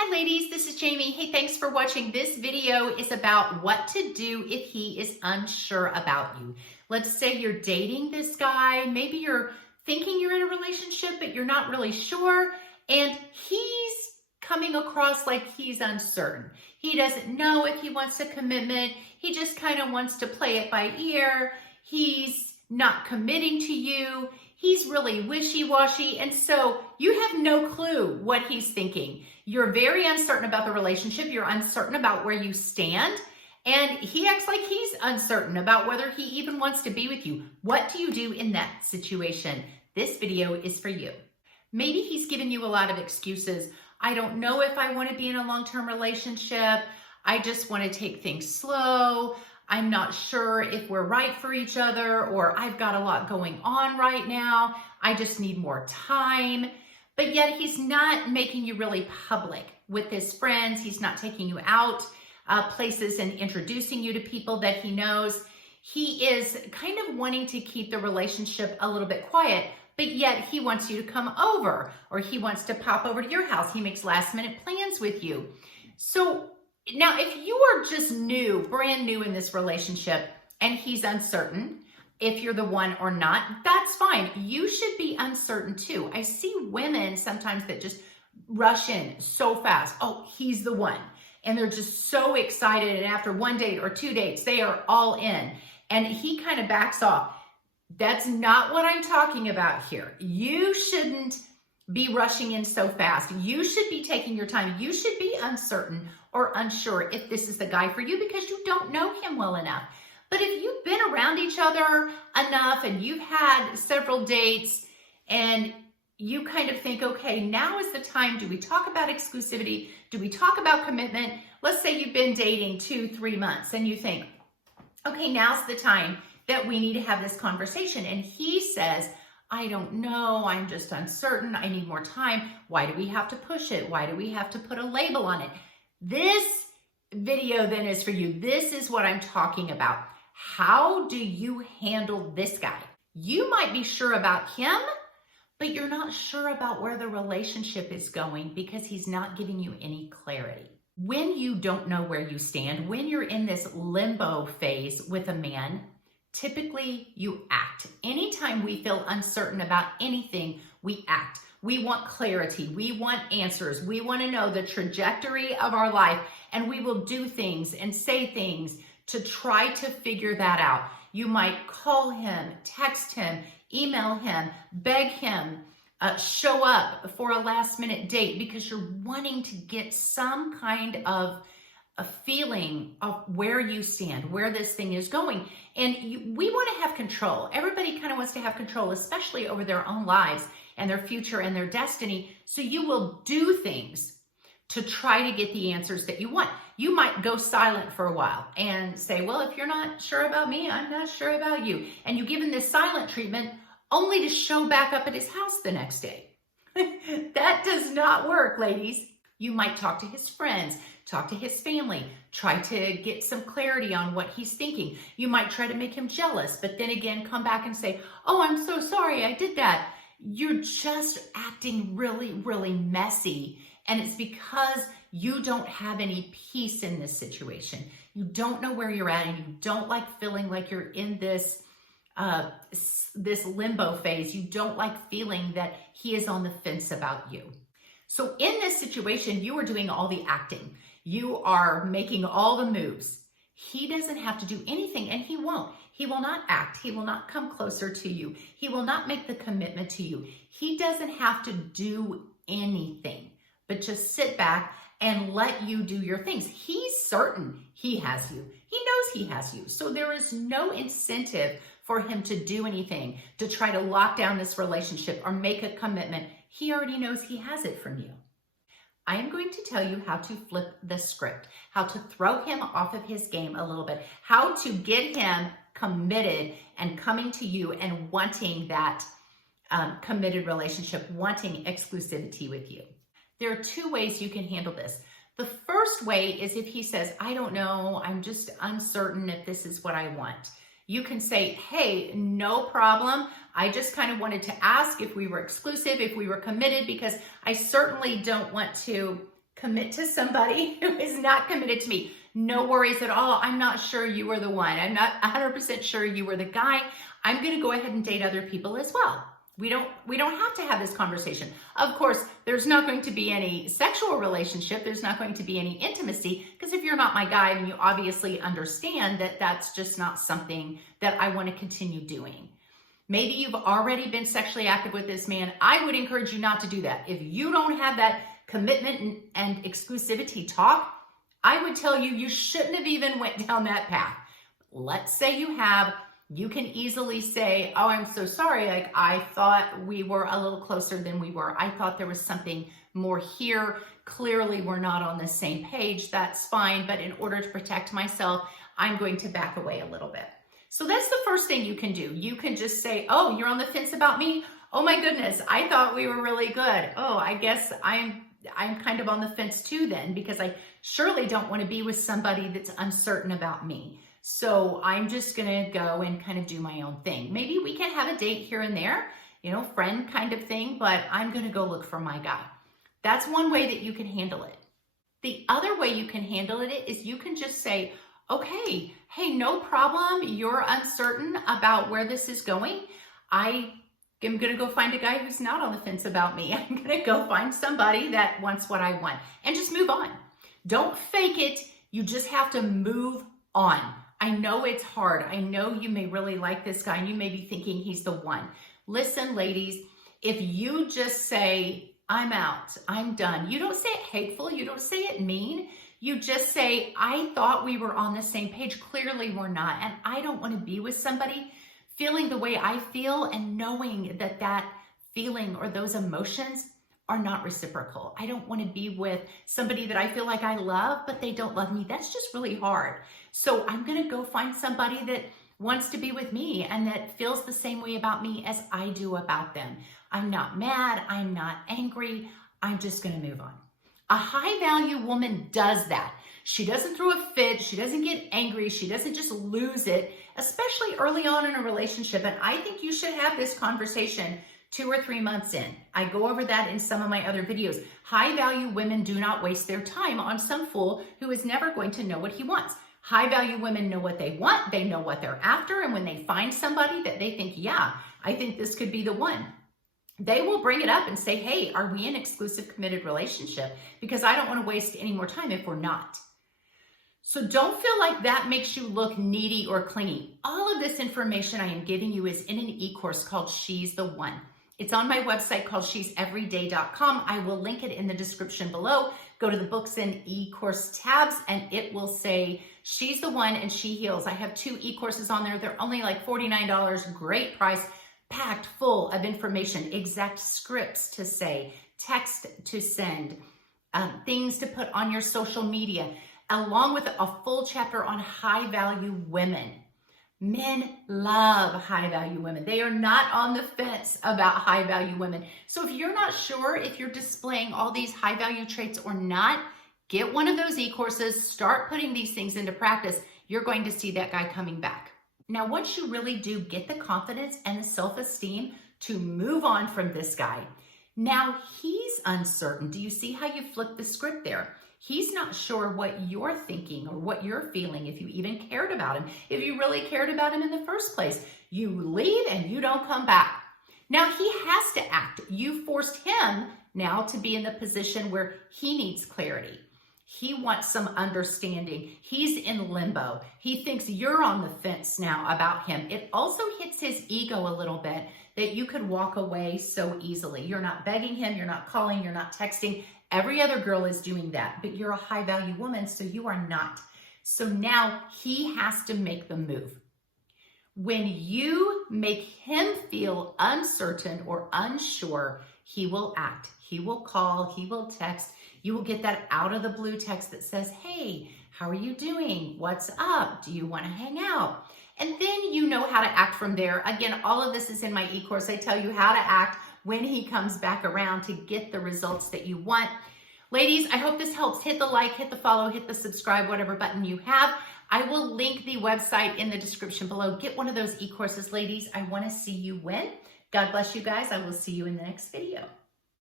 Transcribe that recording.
Hi ladies, this is Jamie. Hey, thanks for watching. This video is about what to do if he is unsure about you. Let's say you're dating this guy. Maybe you're thinking you're in a relationship, but you're not really sure. And he's coming across like he's uncertain. He doesn't know if he wants a commitment. He just kind of wants to play it by ear. He's not committing to you. He's really wishy-washy, and so you have no clue what he's thinking. You're very uncertain about the relationship. You're uncertain about where you stand, and he acts like he's uncertain about whether he even wants to be with you. What do you do in that situation? This video is for you. Maybe he's given you a lot of excuses. I don't know if I want to be in a long-term relationship. I just want to take things slow. I'm not sure if we're right for each other, or I've got a lot going on right now. I just need more time. But yet he's not making you really public with his friends. He's not taking you out places and introducing you to people that he knows. He is kind of wanting to keep the relationship a little bit quiet, but yet he wants you to come over, or he wants to pop over to your house. He makes last minute plans with you. So now, if you are just brand new in this relationship, and he's uncertain if you're the one or not, that's fine. You should be uncertain too. I see women sometimes that just rush in so fast. Oh, he's the one. And they're just so excited. And after one date or two dates, they are all in. And he kind of backs off. That's not what I'm talking about here. You shouldn't be rushing in so fast. You should be taking your time. You should be uncertain or unsure if this is the guy for you because you don't know him well enough. But if you've been around each other enough and you've had several dates and you kind of think, okay, now is the time. Do we talk about exclusivity? Do we talk about commitment? Let's say you've been dating 2-3 months and you think, okay, now's the time that we need to have this conversation. And he says, I don't know, I'm just uncertain, I need more time. Why do we have to push it? Why do we have to put a label on it? This video then is for you. This is what I'm talking about. How do you handle this guy? You might be sure about him, but you're not sure about where the relationship is going because he's not giving you any clarity. When you don't know where you stand, when you're in this limbo phase with a man, typically you act. Anytime we feel uncertain about anything, we act. We want clarity. We want answers. We want to know the trajectory of our life, and we will do things and say things to try to figure that out. You might call him, text him, email him, beg him, show up for a last minute date because you're wanting to get some kind of a feeling of where you stand, where this thing is going. And we want to have control. Everybody kind of wants to have control, especially over their own lives and their future and their destiny. So you will do things to try to get the answers that you want. You might go silent for a while and say, well, if you're not sure about me, I'm not sure about you. And you give him this silent treatment only to show back up at his house the next day. That does not work, ladies. You might talk to his friends, talk to his family, try to get some clarity on what he's thinking. You might try to make him jealous, but then again, come back and say, oh, I'm so sorry I did that. You're just acting really, really messy. And it's because you don't have any peace in this situation. You don't know where you're at, and you don't like feeling like you're in this limbo phase. You don't like feeling that he is on the fence about you. So in this situation, you are doing all the acting. You are making all the moves. He doesn't have to do anything, and he won't. He will not act. He will not come closer to you. He will not make the commitment to you. He doesn't have to do anything, but just sit back and let you do your things. He's certain he has you. He knows he has you. So there is no incentive for him to do anything, to try to lock down this relationship or make a commitment. He already knows he has it from you. I am going to tell you how to flip the script, how to throw him off of his game a little bit, how to get him committed and coming to you and wanting that committed relationship, wanting exclusivity with you. There are two ways you can handle this. The first way is if he says, I don't know, I'm just uncertain if this is what I want. You can say, hey, no problem. I just kind of wanted to ask if we were exclusive, if we were committed, because I certainly don't want to commit to somebody who is not committed to me. No worries at all. I'm not sure you were the one. I'm not 100% sure you were the guy. I'm going to go ahead and date other people as well. We don't have to have this conversation. Of course, there's not going to be any sexual relationship. There's not going to be any intimacy, because if you're not my guy, then you obviously understand that that's just not something that I want to continue doing. Maybe you've already been sexually active with this man. I would encourage you not to do that. If you don't have that commitment and exclusivity talk, I would tell you, you shouldn't have even went down that path. Let's say you have. You can easily say, oh, I'm so sorry. Like, I thought we were a little closer than we were. I thought there was something more here. Clearly, we're not on the same page. That's fine. But in order to protect myself, I'm going to back away a little bit. So that's the first thing you can do. You can just say, oh, you're on the fence about me? Oh my goodness, I thought we were really good. Oh, I guess I'm kind of on the fence too then, because I surely don't want to be with somebody that's uncertain about me. So I'm just going to go and kind of do my own thing. Maybe we can have a date here and there, friend kind of thing, but I'm going to go look for my guy. That's one way that you can handle it. The other way you can handle it is you can just say, okay, hey, no problem. You're uncertain about where this is going. I am going to go find a guy who's not on the fence about me. I'm going to go find somebody that wants what I want, and just move on. Don't fake it. You just have to move on. I know it's hard. I know you may really like this guy and you may be thinking he's the one. Listen, ladies, if you just say, I'm out, I'm done. You don't say it hateful. You don't say it mean. You just say, I thought we were on the same page. Clearly we're not. And I don't want to be with somebody feeling the way I feel and knowing that that feeling or those emotions are not reciprocal. I don't want to be with somebody that I feel like I love, but they don't love me. That's just really hard. So I'm going to go find somebody that wants to be with me and that feels the same way about me as I do about them. I'm not mad. I'm not angry. I'm just going to move on. A high value woman does that. She doesn't throw a fit. She doesn't get angry. She doesn't just lose it, especially early on in a relationship. And I think you should have this conversation 2 or 3 months in. I go over that in some of my other videos. High value women do not waste their time on some fool who is never going to know what he wants. High value women know what they want. They know what they're after. And when they find somebody that they think, yeah, I think this could be the one, they will bring it up and say, hey, are we in an exclusive committed relationship? Because I don't want to waste any more time if we're not. So don't feel like that makes you look needy or clingy. All of this information I am giving you is in an e-course called She's the One. It's on my website called she'severyday.com. I will link it in the description below. Go to the books and e-course tabs and it will say She's the One and She Heals. I have 2 e-courses on there. They're only like $49, great price, packed full of information, exact scripts to say, text to send, things to put on your social media, along with a full chapter on high value women. Men love high value women. They are not on the fence about high value women. So if you're not sure if you're displaying all these high value traits or not, get one of those e-courses, start putting these things into practice. You're going to see that guy coming back. Now, once you really do get the confidence and the self-esteem to move on from this guy, now he's uncertain. Do you see how you flipped the script there? He's not sure what you're thinking or what you're feeling, if you even cared about him, if you really cared about him in the first place. You leave and you don't come back. Now he has to act. You forced him now to be in the position where he needs clarity. He wants some understanding. He's in limbo. He thinks you're on the fence now about him. It also hits his ego a little bit that you could walk away so easily. You're not begging him. You're not calling. You're not texting. Every other girl is doing that, but you're a high value woman, so you are not. So now he has to make the move. When you make him feel uncertain or unsure, he will act. He will call. He will text. You will get that out of the blue text that says, hey, how are you doing? What's up? Do you want to hang out? And then you know how to act from there. Again, all of this is in my e-course. I tell you how to act when he comes back around to get the results that you want. Ladies, I hope this helps. Hit the like, hit the follow, hit the subscribe, whatever button you have. I will link the website in the description below. Get one of those e-courses, ladies. I want to see you win. God bless you guys. I will see you in the next video.